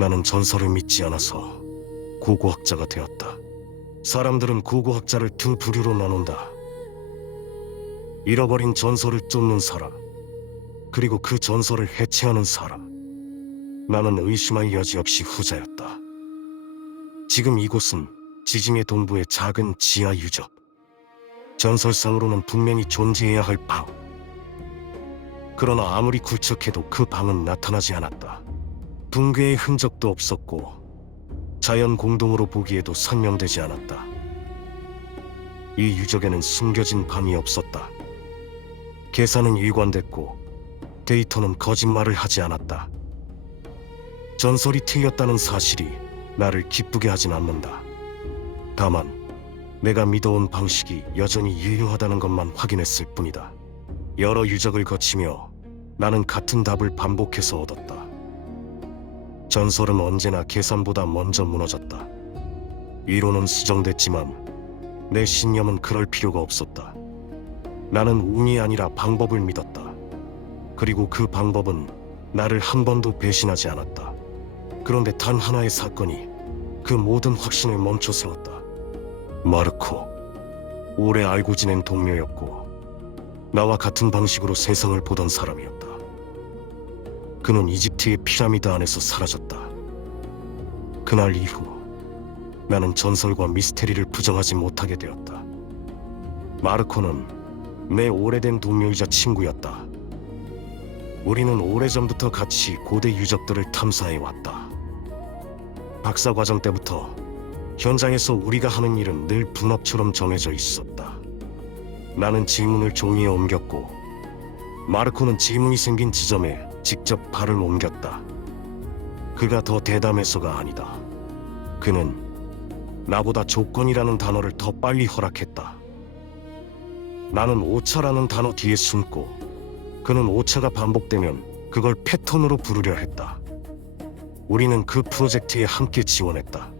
나는 전설을 믿지 않아서 고고학자가 되었다. 사람들은 고고학자를 두 부류로 나눈다. 잃어버린 전설을 쫓는 사람, 그리고 그 전설을 해체하는 사람. 나는 의심할 여지 없이 후자였다. 지금 이곳은 지짐의 동부의 작은 지하 유적. 전설상으로는 분명히 존재해야 할 방. 그러나 아무리 굴척해도 그 방은 나타나지 않았다. 붕괴의 흔적도 없었고 자연 공동으로 보기에도 설명되지 않았다. 이 유적에는 숨겨진 방이 없었다. 계산은 일관됐고 데이터는 거짓말을 하지 않았다. 전설이 틀렸다는 사실이 나를 기쁘게 하진 않는다. 다만 내가 믿어온 방식이 여전히 유효하다는 것만 확인했을 뿐이다. 여러 유적을 거치며 나는 같은 답을 반복해서 얻었다. 전설은 언제나 계산보다 먼저 무너졌다. 이론은 수정됐지만 내 신념은 그럴 필요가 없었다. 나는 운이 아니라 방법을 믿었다. 그리고 그 방법은 나를 한 번도 배신하지 않았다. 그런데 단 하나의 사건이 그 모든 확신을 멈춰 세웠다. 마르코, 오래 알고 지낸 동료였고 나와 같은 방식으로 세상을 보던 사람이었다. 그는 이집트의 피라미드 안에서 사라졌다. 그날 이후 나는 전설과 미스테리를 부정하지 못하게 되었다. 마르코는 내 오래된 동료이자 친구였다. 우리는 오래전부터 같이 고대 유적들을 탐사해왔다. 박사과정 때부터 현장에서 우리가 하는 일은 늘 분업처럼 정해져 있었다. 나는 지문을 종이에 옮겼고 마르코는 지문이 생긴 지점에 직접 발을 옮겼다. 그가 더 대담해서가 아니다. 그는 나보다 조건이라는 단어를 더 빨리 허락했다. 나는 오차라는 단어 뒤에 숨고 그는 오차가 반복되면 그걸 패턴으로 부르려 했다. 우리는 그 프로젝트에 함께 지원했다.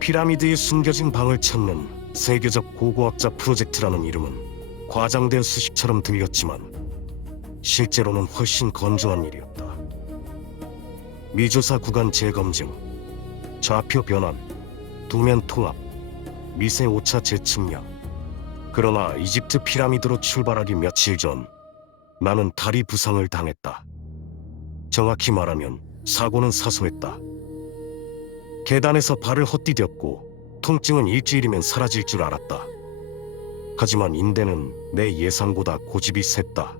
피라미드에 숨겨진 방을 찾는 세계적 고고학자 프로젝트라는 이름은 과장된 수식처럼 들렸지만 실제로는 훨씬 건조한 일이었다. 미조사 구간 재검증, 좌표 변환, 도면 통합, 미세 오차 재측량. 그러나 이집트 피라미드로 출발하기 며칠 전 나는 다리 부상을 당했다. 정확히 말하면 사고는 사소했다. 계단에서 발을 헛디뎠고 통증은 일주일이면 사라질 줄 알았다. 하지만 인대는 내 예상보다 고집이 셌다.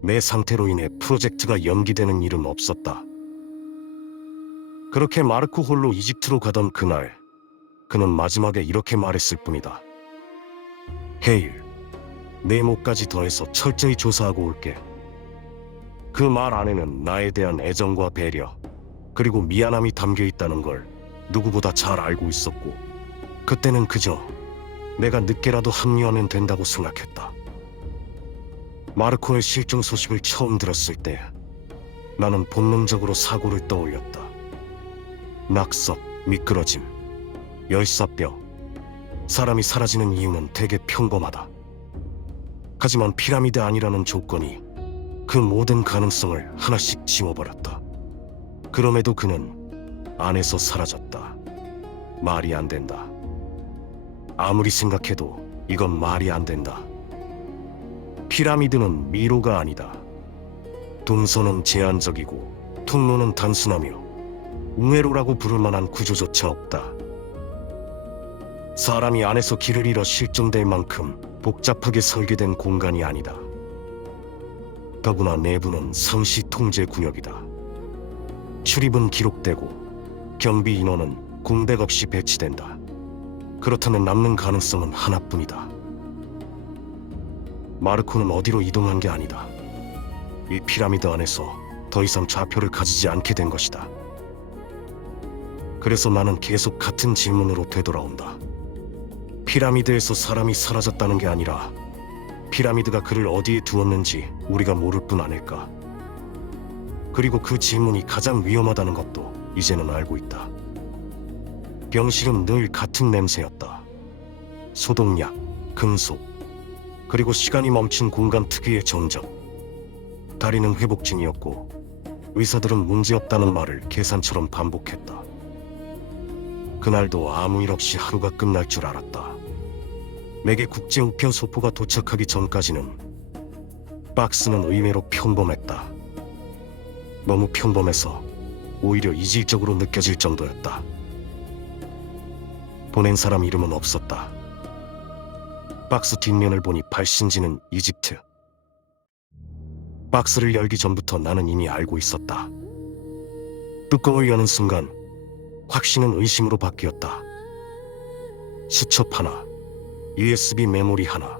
내 상태로 인해 프로젝트가 연기되는 일은 없었다. 그렇게 마르코 홀로 이집트로 가던 그날, 그는 마지막에 이렇게 말했을 뿐이다. 헤일, 내 몫까지 더해서 철저히 조사하고 올게. 그 말 안에는 나에 대한 애정과 배려, 그리고 미안함이 담겨 있다는 걸 누구보다 잘 알고 있었고, 그때는 그저 내가 늦게라도 합류하면 된다고 생각했다. 마르코의 실종 소식을 처음 들었을 때 나는 본능적으로 사고를 떠올렸다. 낙석, 미끄러짐, 열사뼈. 사람이 사라지는 이유는 되게 평범하다. 하지만 피라미드 안이라는 조건이 그 모든 가능성을 하나씩 지워버렸다. 그럼에도 그는 안에서 사라졌다. 말이 안 된다. 아무리 생각해도 이건 말이 안 된다. 피라미드는 미로가 아니다. 동선은 제한적이고 통로는 단순하며 웅회로라고 부를 만한 구조조차 없다. 사람이 안에서 길을 잃어 실종될 만큼 복잡하게 설계된 공간이 아니다. 더구나 내부는 상시 통제 구역이다. 출입은 기록되고 경비 인원은 공백 없이 배치된다. 그렇다면 남는 가능성은 하나뿐이다. 마르코는 어디로 이동한 게 아니다. 이 피라미드 안에서 더 이상 좌표를 가지지 않게 된 것이다. 그래서 나는 계속 같은 질문으로 되돌아온다. 피라미드에서 사람이 사라졌다는 게 아니라 피라미드가 그를 어디에 두었는지 우리가 모를 뿐 아닐까. 그리고 그 질문이 가장 위험하다는 것도 이제는 알고 있다. 병실은 늘 같은 냄새였다. 소독약, 금속, 그리고 시간이 멈춘 공간 특유의 정적. 다리는 회복 중이었고 의사들은 문제없다는 말을 계산처럼 반복했다. 그날도 아무 일 없이 하루가 끝날 줄 알았다. 내게 국제 우편 소포가 도착하기 전까지는 박스는 의외로 평범했다. 너무 평범해서 오히려 이질적으로 느껴질 정도였다. 보낸 사람 이름은 없었다. 박스 뒷면을 보니 발신지는 이집트. 박스를 열기 전부터 나는 이미 알고 있었다. 뚜껑을 여는 순간 확신은 의심으로 바뀌었다. 수첩 하나, USB 메모리 하나,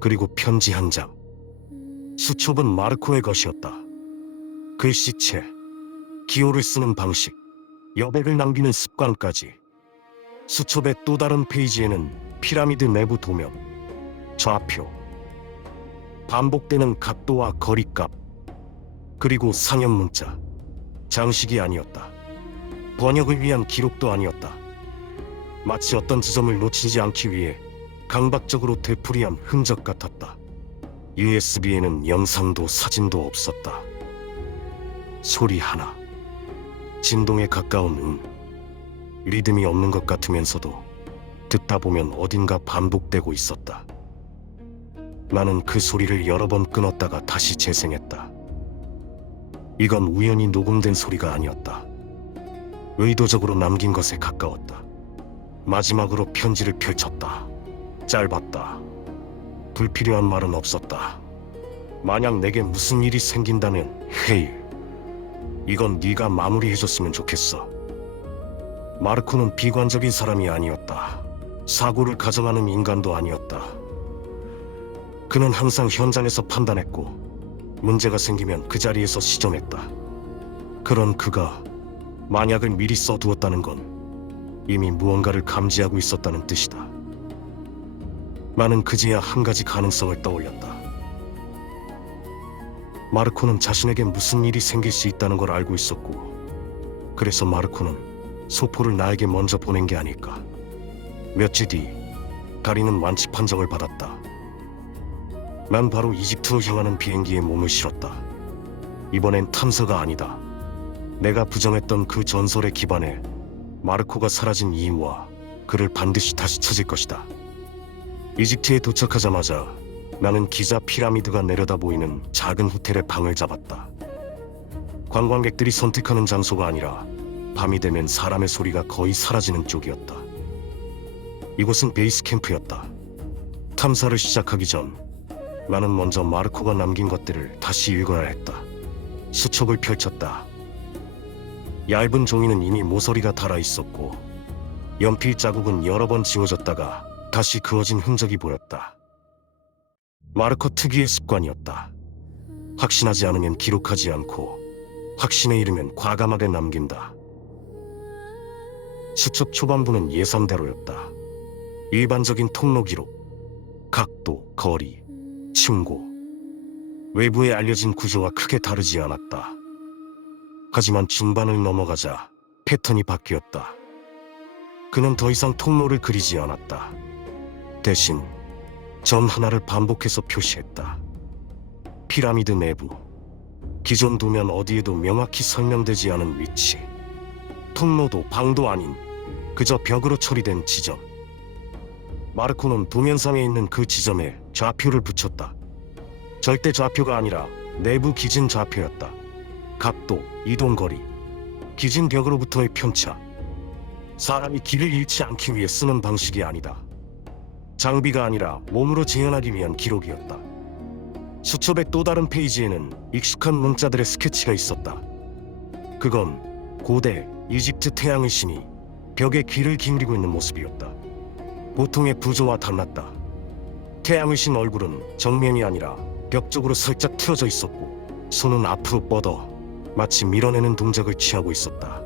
그리고 편지 한 장. 수첩은 마르코의 것이었다. 글씨체, 기호를 쓰는 방식, 여백을 남기는 습관까지. 수첩의 또 다른 페이지에는 피라미드 내부 도면, 좌표, 반복되는 각도와 거리값, 그리고 상형 문자. 장식이 아니었다. 번역을 위한 기록도 아니었다. 마치 어떤 지점을 놓치지 않기 위해 강박적으로 되풀이한 흔적 같았다. USB에는 영상도 사진도 없었다. 소리 하나, 진동에 가까운 리듬이 없는 것 같으면서도 듣다 보면 어딘가 반복되고 있었다. 나는 그 소리를 여러 번 끊었다가 다시 재생했다. 이건 우연히 녹음된 소리가 아니었다. 의도적으로 남긴 것에 가까웠다. 마지막으로 편지를 펼쳤다. 짧았다. 불필요한 말은 없었다. 만약 내게 무슨 일이 생긴다면 헤이, 이건 네가 마무리해줬으면 좋겠어. 마르코는 비관적인 사람이 아니었다. 사고를 가정하는 인간도 아니었다. 그는 항상 현장에서 판단했고 문제가 생기면 그 자리에서 시정했다. 그런 그가 만약을 미리 써두었다는 건 이미 무언가를 감지하고 있었다는 뜻이다. 나는 그제야 한 가지 가능성을 떠올렸다. 마르코는 자신에게 무슨 일이 생길 수 있다는 걸 알고 있었고, 그래서 마르코는 소포를 나에게 먼저 보낸 게 아닐까. 며칠 뒤 다리는 완치 판정을 받았다. 난 바로 이집트로 향하는 비행기에 몸을 실었다. 이번엔 탐사가 아니다. 내가 부정했던 그 전설에 기반해 마르코가 사라진 이유와 그를 반드시 다시 찾을 것이다. 이집트에 도착하자마자 나는 기자 피라미드가 내려다 보이는 작은 호텔의 방을 잡았다. 관광객들이 선택하는 장소가 아니라 밤이 되면 사람의 소리가 거의 사라지는 쪽이었다. 이곳은 베이스 캠프였다. 탐사를 시작하기 전 나는 먼저 마르코가 남긴 것들을 다시 읽어야 했다. 수첩을 펼쳤다. 얇은 종이는 이미 모서리가 닳아 있었고 연필 자국은 여러 번 지워졌다가 다시 그어진 흔적이 보였다. 마르코 특유의 습관이었다. 확신하지 않으면 기록하지 않고 확신에 이르면 과감하게 남긴다. 수첩 초반부는 예상대로였다. 일반적인 통로 기록, 각도, 거리, 층고, 외부에 알려진 구조와 크게 다르지 않았다. 하지만 중반을 넘어가자 패턴이 바뀌었다. 그는 더 이상 통로를 그리지 않았다. 대신 점 하나를 반복해서 표시했다. 피라미드 내부, 기존 도면 어디에도 명확히 설명되지 않은 위치, 통로도 방도 아닌 그저 벽으로 처리된 지점. 마르코는 도면상에 있는 그 지점에 좌표를 붙였다. 절대 좌표가 아니라 내부 기진 좌표였다. 각도, 이동거리, 기진 벽으로부터의 편차. 사람이 길을 잃지 않기 위해 쓰는 방식이 아니다. 장비가 아니라 몸으로 재현하기 위한 기록이었다. 수첩의 또 다른 페이지에는 익숙한 문자들의 스케치가 있었다. 그건 고대 이집트 태양의 신이 벽에 귀를 기울이고 있는 모습이었다. 보통의 구조와 달랐다. 태양의 신 얼굴은 정면이 아니라 벽 쪽으로 살짝 틀어져 있었고 손은 앞으로 뻗어 마치 밀어내는 동작을 취하고 있었다.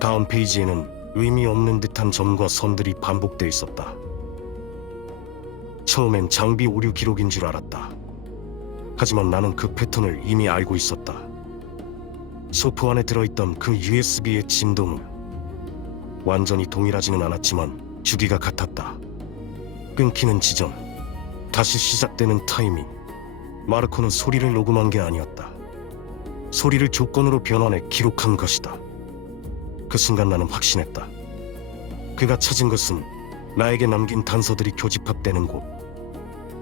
다음 페이지에는 의미 없는 듯한 점과 선들이 반복돼 있었다. 처음엔 장비 오류 기록인 줄 알았다. 하지만 나는 그 패턴을 이미 알고 있었다. 소포 안에 들어있던 그 USB의 진동은 완전히 동일하지는 않았지만 주기가 같았다. 끊기는 지점, 다시 시작되는 타이밍. 마르코는 소리를 녹음한 게 아니었다. 소리를 조건으로 변환해 기록한 것이다. 그 순간 나는 확신했다. 그가 찾은 것은 나에게 남긴 단서들이 교집합되는 곳,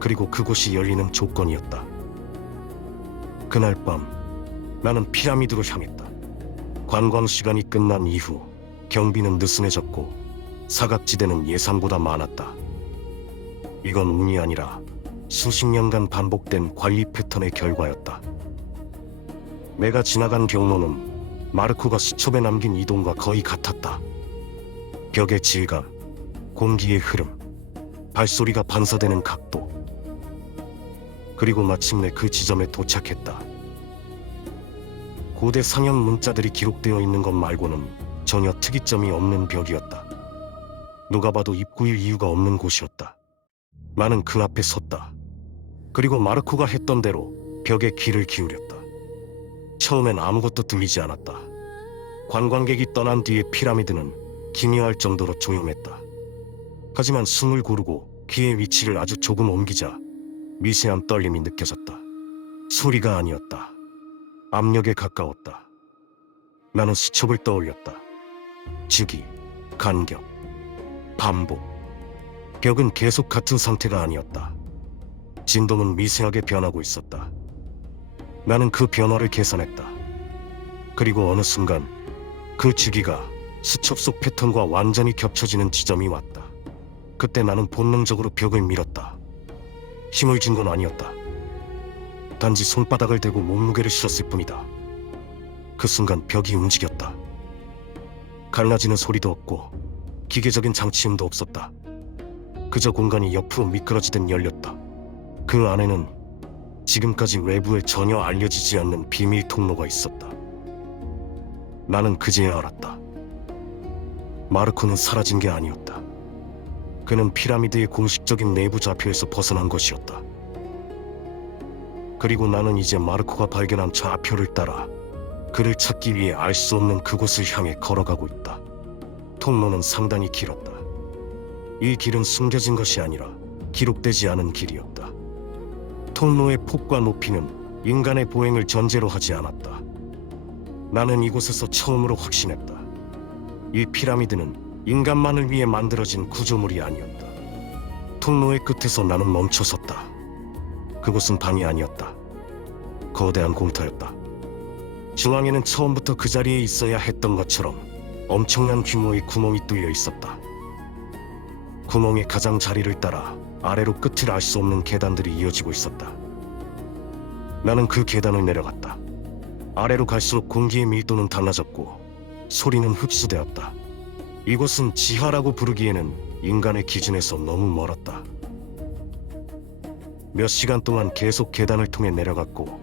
그리고 그곳이 열리는 조건이었다. 그날 밤 나는 피라미드로 향했다. 관광 시간이 끝난 이후 경비는 느슨해졌고 사각지대는 예상보다 많았다. 이건 운이 아니라 수십 년간 반복된 관리 패턴의 결과였다. 내가 지나간 경로는 마르코가 수첩에 남긴 이동과 거의 같았다. 벽의 질감, 공기의 흐름, 발소리가 반사되는 각도. 그리고 마침내 그 지점에 도착했다. 고대 상형 문자들이 기록되어 있는 것 말고는 전혀 특이점이 없는 벽이었다. 누가 봐도 입구일 이유가 없는 곳이었다. 나는 그 앞에 섰다. 그리고 마르코가 했던 대로 벽에 귀를 기울였다. 처음엔 아무것도 들리지 않았다. 관광객이 떠난 뒤에 피라미드는 기묘할 정도로 조용했다. 하지만 숨을 고르고 귀의 위치를 아주 조금 옮기자 미세한 떨림이 느껴졌다. 소리가 아니었다. 압력에 가까웠다. 나는 수첩을 떠올렸다. 주기, 간격, 반복. 벽은 계속 같은 상태가 아니었다. 진동은 미세하게 변하고 있었다. 나는 그 변화를 계산했다. 그리고 어느 순간 그 주기가 수첩 속 패턴과 완전히 겹쳐지는 지점이 왔다. 그때 나는 본능적으로 벽을 밀었다. 힘을 준 건 아니었다. 단지 손바닥을 대고 몸무게를 실었을 뿐이다. 그 순간 벽이 움직였다. 갈라지는 소리도 없고 기계적인 장치음도 없었다. 그저 공간이 옆으로 미끄러지듯 열렸다. 그 안에는 지금까지 외부에 전혀 알려지지 않는 비밀 통로가 있었다. 나는 그제야 알았다. 마르코는 사라진 게 아니었다. 그는 피라미드의 공식적인 내부 좌표에서 벗어난 것이었다. 그리고 나는 이제 마르코가 발견한 좌표를 따라 그를 찾기 위해 알 수 없는 그곳을 향해 걸어가고 있다. 통로는 상당히 길었다. 이 길은 숨겨진 것이 아니라 기록되지 않은 길이었다. 통로의 폭과 높이는 인간의 보행을 전제로 하지 않았다. 나는 이곳에서 처음으로 확신했다. 이 피라미드는 인간만을 위해 만들어진 구조물이 아니었다. 통로의 끝에서 나는 멈춰섰다. 그곳은 방이 아니었다. 거대한 공터였다. 중앙에는 처음부터 그 자리에 있어야 했던 것처럼 엄청난 규모의 구멍이 뚫려 있었다. 구멍의 가장 자리를 따라 아래로 끝을 알 수 없는 계단들이 이어지고 있었다. 나는 그 계단을 내려갔다. 아래로 갈수록 공기의 밀도는 달라졌고 소리는 흡수되었다. 이곳은 지하라고 부르기에는 인간의 기준에서 너무 멀었다. 몇 시간 동안 계속 계단을 통해 내려갔고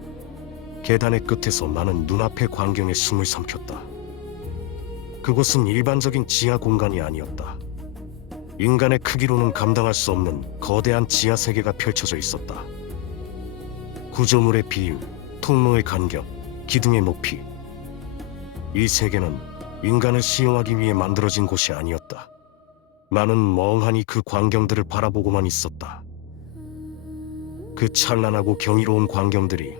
계단의 끝에서 나는 눈앞의 광경에 숨을 삼켰다. 그곳은 일반적인 지하 공간이 아니었다. 인간의 크기로는 감당할 수 없는 거대한 지하 세계가 펼쳐져 있었다. 구조물의 비율, 통로의 간격, 기둥의 높이. 이 세계는 인간을 시용하기 위해 만들어진 곳이 아니었다. 나는 멍하니 그 광경들을 바라보고만 있었다. 그 찬란하고 경이로운 광경들이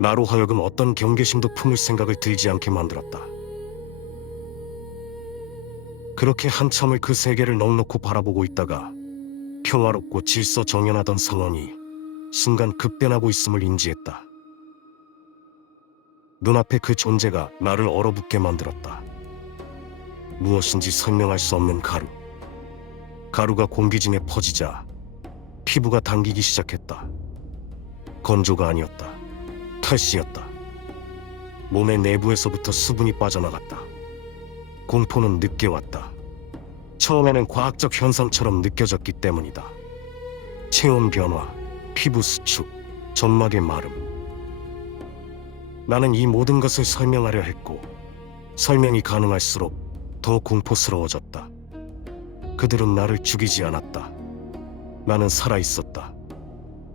나로 하여금 어떤 경계심도 품을 생각을 들지 않게 만들었다. 그렇게 한참을 그 세계를 넋놓고 바라보고 있다가 평화롭고 질서정연하던 상황이 순간 급변하고 있음을 인지했다. 눈앞에 그 존재가 나를 얼어붙게 만들었다. 무엇인지 설명할 수 없는 가루. 가루가 공기진에 퍼지자 피부가 당기기 시작했다. 건조가 아니었다. 탈시였다. 몸의 내부에서부터 수분이 빠져나갔다. 공포는 늦게 왔다. 처음에는 과학적 현상처럼 느껴졌기 때문이다. 체온 변화, 피부 수축, 점막의 마름. 나는 이 모든 것을 설명하려 했고 설명이 가능할수록 더 공포스러워졌다. 그들은 나를 죽이지 않았다. 나는 살아있었다.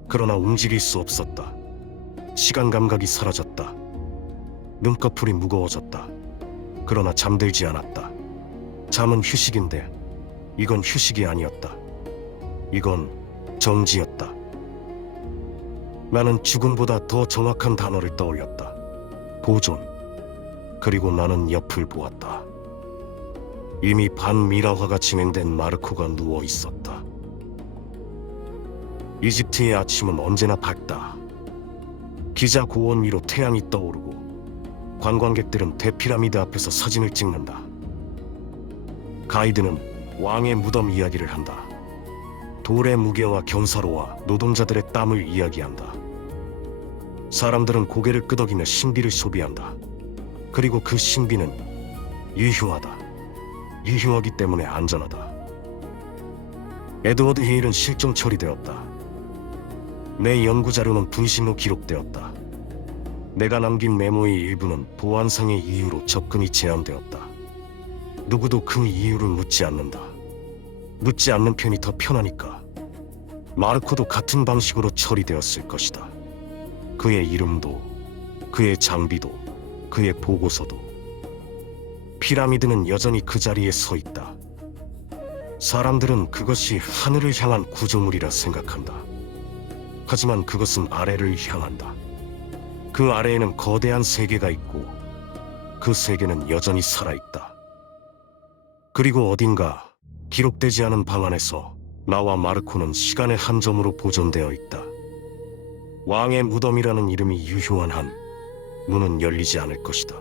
그러나 움직일 수 없었다. 시간 감각이 사라졌다. 눈꺼풀이 무거워졌다. 그러나 잠들지 않았다. 잠은 휴식인데 이건 휴식이 아니었다. 이건 정지였다. 나는 죽음보다 더 정확한 단어를 떠올렸다. 보존. 그리고 나는 옆을 보았다. 이미 반미라화가 진행된 마르코가 누워 있었다. 이집트의 아침은 언제나 밝다. 기자 고원 위로 태양이 떠오르고 관광객들은 대피라미드 앞에서 사진을 찍는다. 가이드는 왕의 무덤 이야기를 한다. 돌의 무게와 경사로와 노동자들의 땀을 이야기한다. 사람들은 고개를 끄덕이며 신비를 소비한다. 그리고 그 신비는 유효하다. 유효하기 때문에 안전하다. 에드워드 헤일은 실종 처리되었다. 내 연구자료는 분신로 기록되었다. 내가 남긴 메모의 일부는 보안상의 이유로 접근이 제한되었다. 누구도 그 이유를 묻지 않는다. 묻지 않는 편이 더 편하니까. 마르코도 같은 방식으로 처리되었을 것이다. 그의 이름도, 그의 장비도, 그의 보고서도. 피라미드는 여전히 그 자리에 서 있다. 사람들은 그것이 하늘을 향한 구조물이라 생각한다. 하지만 그것은 아래를 향한다. 그 아래에는 거대한 세계가 있고 그 세계는 여전히 살아있다. 그리고 어딘가 기록되지 않은 방 안에서 나와 마르코는 시간의 한 점으로 보존되어 있다. 왕의 무덤이라는 이름이 유효한 한 문은 열리지 않을 것이다.